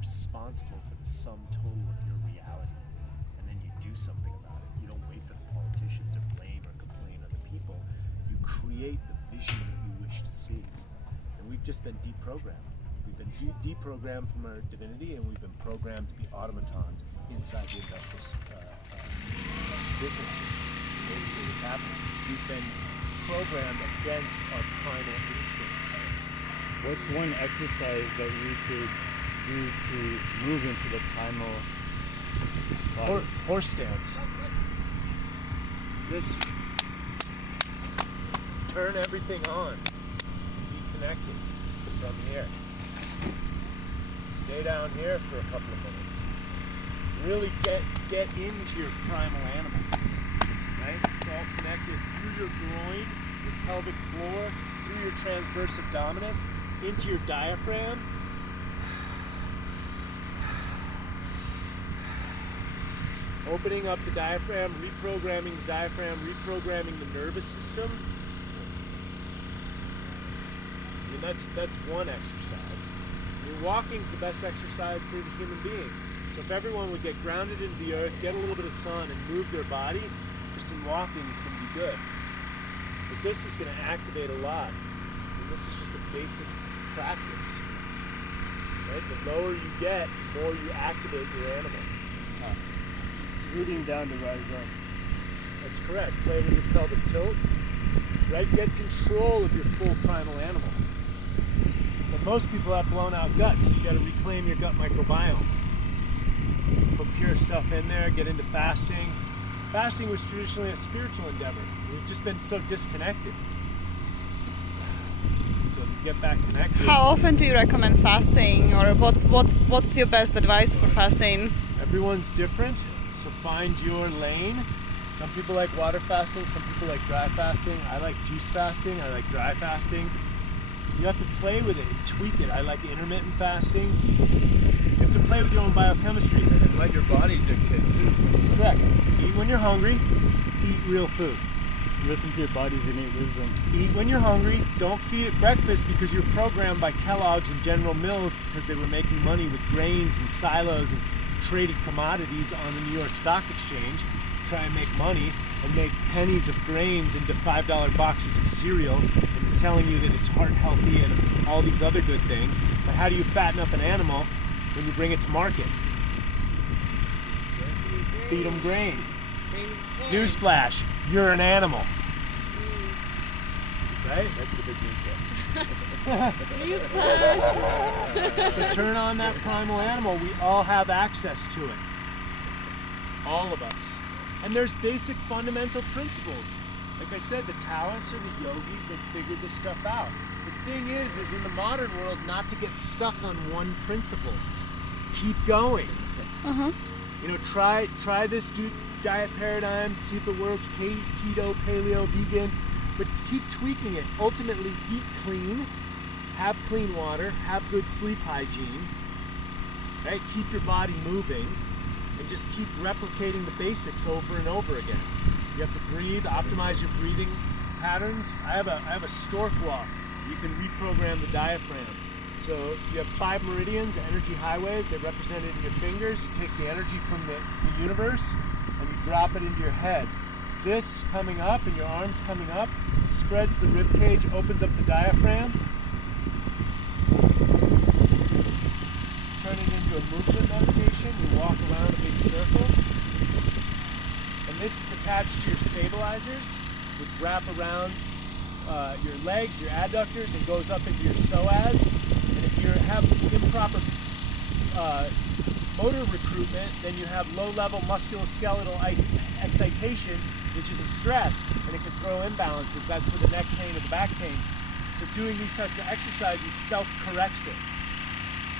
responsible for the sum total of your reality, and then you do something about it. You don't wait for the politician to blame or complain on the people. You create the vision that you wish to see. And we've just been deprogrammed. We've been deprogrammed from our divinity, and we've been programmed to be automatons inside the industrial business system. So basically what's happening. We've been programmed against our primal instincts. What's one exercise that we could do to move into the primal body? Horse stance. This. Turn everything on. Be connected from here. Stay down here for a couple of minutes. Really get into your primal animal. Right? It's all connected through your groin, your pelvic floor, through your transverse abdominis, into your diaphragm. Opening up the diaphragm, reprogramming the diaphragm, reprogramming the nervous system. I mean, that's one exercise. I mean, walking's the best exercise for the human being. So if everyone would get grounded into the earth, get a little bit of sun, and move their body, just in walking is going to be good. But this is going to activate a lot. And this is just a basic practice. Right? The lower you get, the more you activate your animal. Rooting down to rise up. That's correct. Play with your pelvic tilt. Right? Get control of your full primal animal. But most people have blown out guts, so you got to reclaim your gut microbiome. Put pure stuff in there, get into fasting. Fasting was traditionally a spiritual endeavor. We've just been so disconnected. So to get back connected. How often do you recommend fasting, or what's your best advice for fasting? Everyone's different, so find your lane. Some people like water fasting, some people like dry fasting. I like juice fasting, I like dry fasting. You have to play with it and tweak it. I like intermittent fasting. You have to play with your own biochemistry. And let your body dictate too. Correct. Eat when you're hungry, eat real food. Listen to your body's innate wisdom. Eat when you're hungry, don't feed at breakfast because you're programmed by Kellogg's and General Mills because they were making money with grains and silos and trading commodities on the New York Stock Exchange to try and make money and make pennies of grains into $5 boxes of cereal and telling you that it's heart healthy and all these other good things. But how do you fatten up an animal when you bring it to market? Feed them grain. Newsflash, you're an animal. Right? That's the big news. So turn on that primal animal. We all have access to it. All of us. And there's basic fundamental principles. Like I said, the Taoists or the yogis, they figured this stuff out. The thing is in the modern world, not to get stuck on one principle. Keep going. Uh-huh. You know, try this diet paradigm, see if it works, keto, paleo, vegan, but keep tweaking it. Ultimately, eat clean, have clean water, have good sleep hygiene, right? Keep your body moving, and just keep replicating the basics over and over again. You have to breathe, optimize your breathing patterns. I have a stork walk. You can reprogram the diaphragm. So you have 5 meridians, energy highways. They represent it in your fingers. You take the energy from the universe and you drop it into your head. This coming up and your arms coming up spreads the rib cage, opens up the diaphragm. Turn it into a movement meditation. You walk around a big circle. And this is attached to your stabilizers, which wrap around your legs, your adductors, and goes up into your psoas. And if you have improper motor recruitment, then you have low-level musculoskeletal excitation, which is a stress, and it can throw imbalances. That's where the neck pain or the back pain. So doing these types of exercises self-corrects it.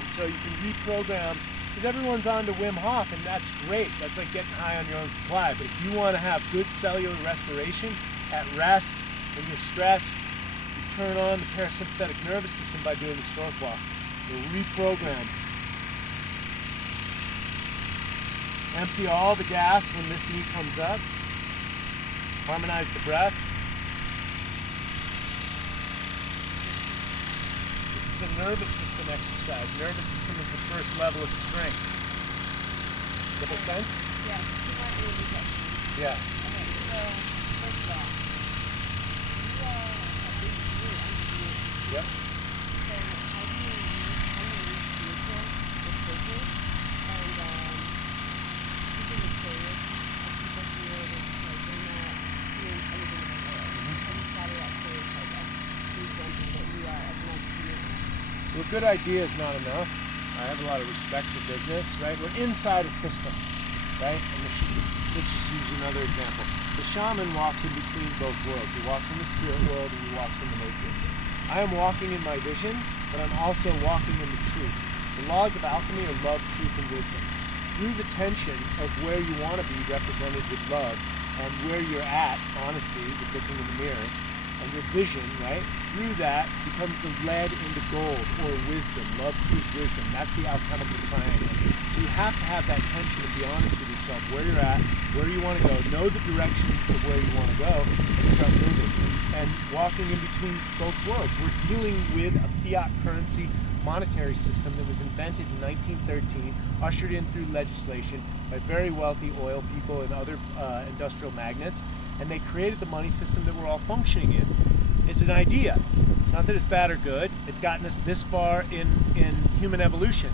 And so you can reprogram, because everyone's on to Wim Hof, and that's great. That's like getting high on your own supply. But if you want to have good cellular respiration at rest, when you're stressed, you turn on the parasympathetic nervous system by doing the stork walk. You'll reprogram. Empty all the gas when this knee comes up. Harmonize the breath. This is a nervous system exercise. Nervous system is the first level of strength. Does that make sense? Yeah. Yeah. Okay, so first of all, you are a big entrepreneur. Yep. So how do you use spiritual with business and keeping the spirit of people here that's like they're not doing anything in the world? How do you shadow that stereotype as the example that you are as an entrepreneur? Well, good idea is not enough. I have a lot of respect for business, right? We're inside a system, right? And let's just use another example. The shaman walks in between both worlds. He walks in the spirit world and he walks in the matrix. I am walking in my vision, but I'm also walking in the truth. The laws of alchemy are love, truth, and wisdom. Through the tension of where you want to be represented with love and where you're at, honesty, with looking in the mirror, and your vision, right? Through that becomes the lead into gold, or wisdom, love, truth, wisdom. That's the alchemical triangle. So you have to have that tension and be honest with yourself, where you're at, where you want to go, know the direction of where you want to go, and start moving. And walking in between both worlds. We're dealing with a fiat currency monetary system that was invented in 1913, ushered in through legislation by very wealthy oil people and other industrial magnates, and they created the money system that we're all functioning in. It's an idea. It's not that it's bad or good. It's gotten us this far in human evolution.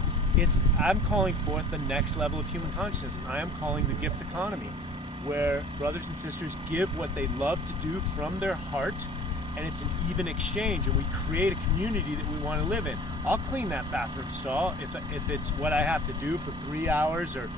I'm calling forth the next level of human consciousness. I am calling the gift economy, where brothers and sisters give what they love to do from their heart, and it's an even exchange, and we create a community that we want to live in. I'll clean that bathroom stall if it's what I have to do for 3 hours or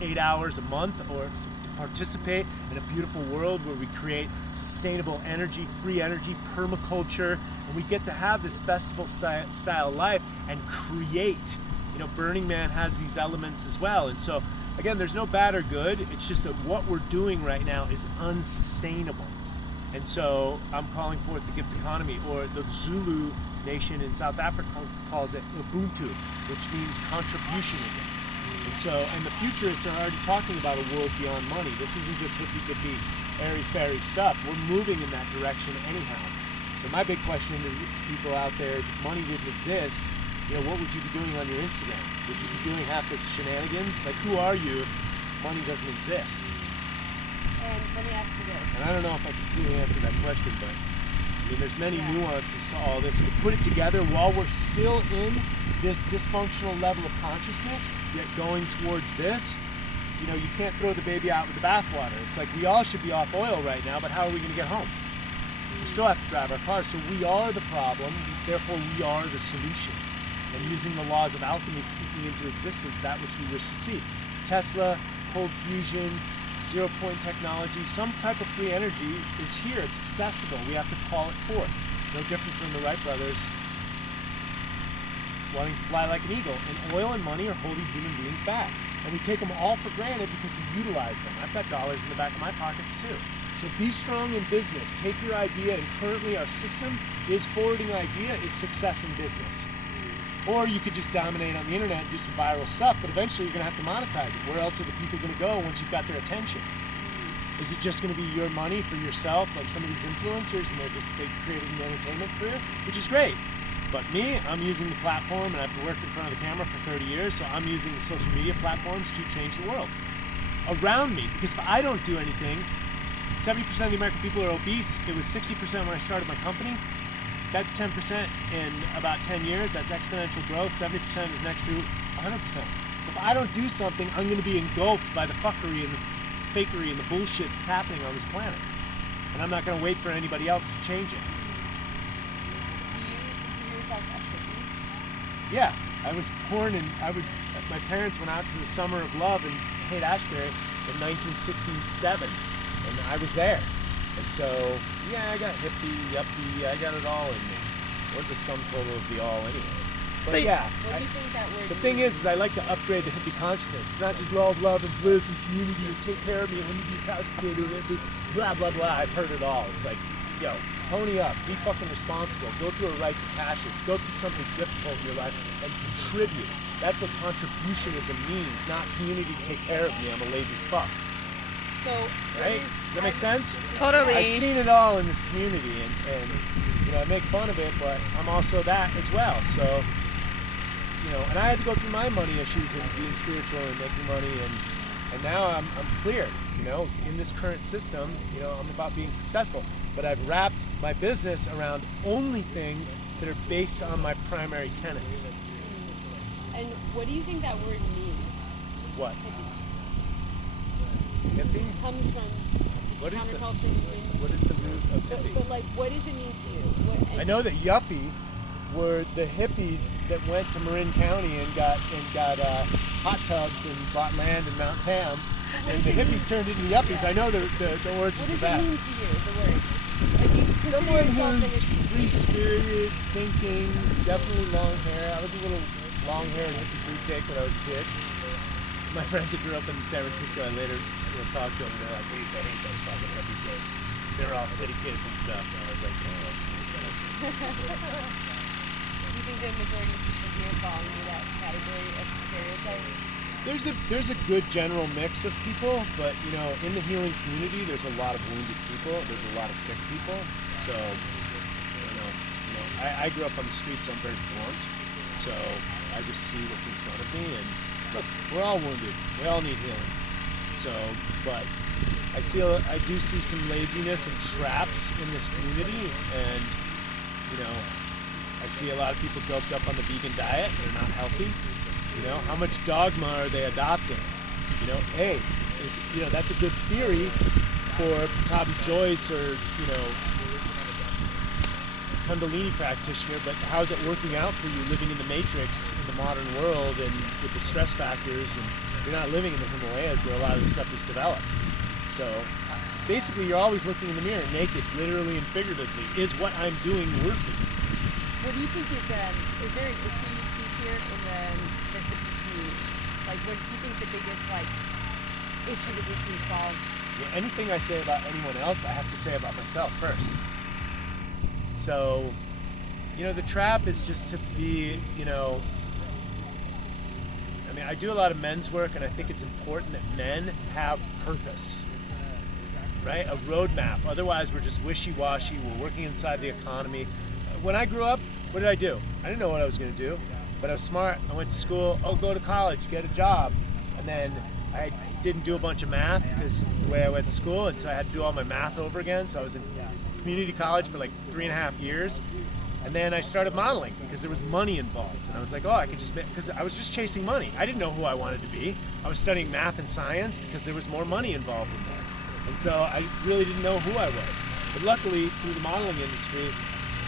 8 hours a month, or to participate in a beautiful world where we create sustainable energy, free energy, permaculture, and we get to have this festival style life and create. You know, Burning Man has these elements as well, and so again, there's no bad or good. It's just that what we're doing right now is unsustainable. And so I'm calling forth the gift economy, or the Zulu nation in South Africa calls it Ubuntu, which means contributionism. And so, and the futurists are already talking about a world beyond money. This isn't just hippy-dippy, airy-fairy stuff. We're moving in that direction anyhow. So my big question to people out there is, if money didn't exist, you know, what would you be doing on your Instagram? Would you be doing half the shenanigans? Like, who are you if money doesn't exist? And let me ask you this. And I don't know if I completely answer that question, but I mean, there's many nuances to all this. And to put it together while we're still in this dysfunctional level of consciousness, yet going towards this, you know, you can't throw the baby out with the bathwater. It's like we all should be off oil right now, but how are we going to get home? We still have to drive our cars. So we are the problem, therefore we are the solution. And using the laws of alchemy, speaking into existence that which we wish to see. Tesla, cold fusion, zero-point technology, some type of free energy is here. It's accessible. We have to call it forth. No different from the Wright brothers wanting to fly like an eagle. And oil and money are holding human beings back. And we take them all for granted because we utilize them. I've got dollars in the back of my pockets too. So be strong in business. Take your idea, and currently our system is forwarding idea is success in business. Or you could just dominate on the internet and do some viral stuff, but eventually you're going to have to monetize it. Where else are the people going to go once you've got their attention? Is it just going to be your money for yourself, like some of these influencers, and they created an entertainment career, which is great. But me, I'm using the platform, and I've worked in front of the camera for 30 years, so I'm using the social media platforms to change the world around me. Because if I don't do anything, 70% of the American people are obese. It was 60% when I started my company. That's 10% in about 10 years. That's exponential growth. 70% is next to 100%. So if I don't do something, I'm going to be engulfed by the fuckery and the fakery and the bullshit that's happening on this planet. And I'm not going to wait for anybody else to change it. Do you consider yourself a hippie? Yeah, I was born in, my parents went out to the Summer of Love in Haight-Ashbury in 1967, and I was there. And so, yeah, I got hippie, yuppie, I got it all in me. We're the sum total of the all anyways. But So yeah, what do you think that word the thing is I like to upgrade the hippie consciousness. It's not just love and bliss and community and take care of me and let me be a couch potato and blah, blah, blah. I've heard it all. It's like, yo, pony up, be fucking responsible, go through a rites of passage, go through something difficult in your life and contribute. That's what contributionism means, not community take care of me, I'm a lazy fuck. So Right? Does that make sense? Totally. I've seen it all in this community, and I make fun of it, but I'm also that as well. So, and I had to go through my money issues and being spiritual and making money, and now I'm clear, in this current system, I'm about being successful. But I've wrapped my business around only things that are based on my primary tenets. And what do you think that word means? What? Hippie. Hippie? Comes from this counterculture movement. What is the root of hippie? But what does it mean to you? I know that yuppie were the hippies that went to Marin County and got hot tubs and bought land in Mount Tam, and the hippies turned into yuppies. I know the origins of that. What does it mean to you, the word? Like you Someone who's free-spirited, thinking, definitely long hair. I was a little long-haired hippie fruitcake when I was a kid. My friends that grew up in San Francisco, I later talked to them, and they're like, we used to hate those fucking hippie kids. They were all city kids and stuff. And I was like, oh, Do you think the majority of people here fall into that category of stereotype? There's a good general mix of people, but in the healing community, there's a lot of wounded people. There's a lot of sick people. So, I grew up on the street, so I'm very blunt. So I just see what's in front of me, and look, we're all wounded. We all need healing. So, but I do see some laziness and traps in this community, and I see a lot of people doped up on the vegan diet. They're not healthy. How much dogma are they adopting? Hey, that's a good theory for Patabi Joyce or, Kundalini practitioner, but how's it working out for you living in the matrix in the modern world and with the stress factors, and you're not living in the Himalayas where a lot of this stuff was developed. So basically you're always looking in the mirror naked, literally and figuratively. Is what I'm doing working? What do you think is there an issue you see here in the hippie community? Like, what do you think the biggest issue that we can solve? Yeah, anything I say about anyone else, I have to say about myself first. So, the trap is just to be, I do a lot of men's work, and I think it's important that men have purpose, right? A roadmap. Otherwise, we're just wishy-washy. We're working inside the economy. When I grew up, what did I do? I didn't know what I was going to do, but I was smart. I went to school. Go to college, get a job. And then I didn't do a bunch of math because the way I went to school, and so I had to do all my math over again. So I was in community college for 3.5 years. And then I started modeling because there was money involved. And I was like, I could just because I was just chasing money. I didn't know who I wanted to be. I was studying math and science because there was more money involved in that. And so I really didn't know who I was. But luckily, through the modeling industry,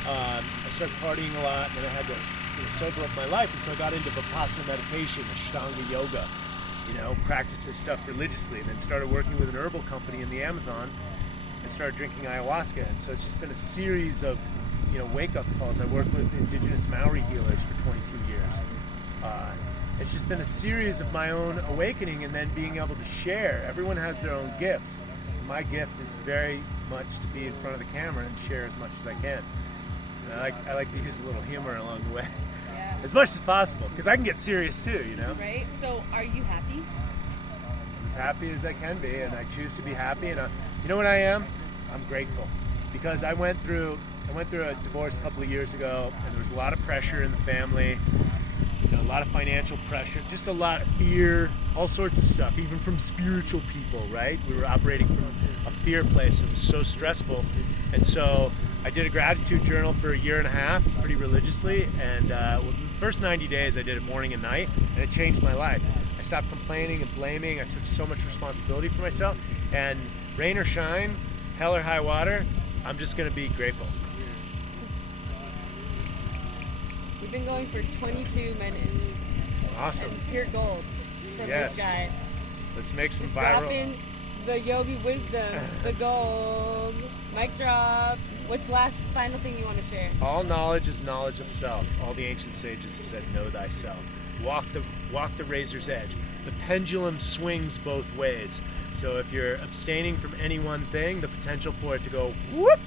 I started partying a lot, and then I had to sober up my life. And so I got into Vipassana meditation, Ashtanga yoga, practice this stuff religiously, and then started working with an herbal company in the Amazon and started drinking ayahuasca. And so it's just been a series of wake-up calls. I work with indigenous Maori healers for 22 years. It's just been a series of my own awakening and then being able to share. Everyone has their own gifts. My gift is very much to be in front of the camera and share as much as I can. And I like to use a little humor along the way. Yeah. As much as possible, because I can get serious too, Right? So are you happy? I'm as happy as I can be, and I choose to be happy. And you know what I am? I'm grateful. Because I went through a divorce a couple of years ago, and there was a lot of pressure in the family, a lot of financial pressure, just a lot of fear, all sorts of stuff, even from spiritual people, right? We were operating from a fear place. It was so stressful. And so I did a gratitude journal for 1.5 years, pretty religiously, and the first 90 days I did it morning and night, and it changed my life. I stopped complaining and blaming. I took so much responsibility for myself, and rain or shine, hell or high water, I'm just going to be grateful. We've been going for 22 minutes. Awesome. And pure gold from Yes. this guy. Let's make some Just viral. dropping the yogi wisdom, the gold. Mic drop. What's the last final thing you want to share? All knowledge is knowledge of self. All the ancient sages have said, know thyself. Walk the razor's edge. The pendulum swings both ways. So if you're abstaining from any one thing, the potential for it to go whoop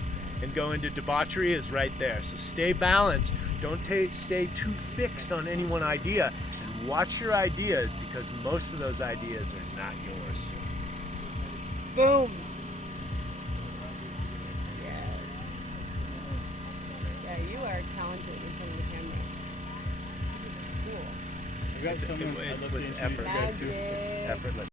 and go into debauchery is right there. So stay balanced. Don't stay too fixed on any one idea. And watch your ideas, because most of those ideas are not yours. Boom. Yes. are talented in front of the camera. It's just cool. I got someone I'd love to it's introduce you guys to. Magic. effortless.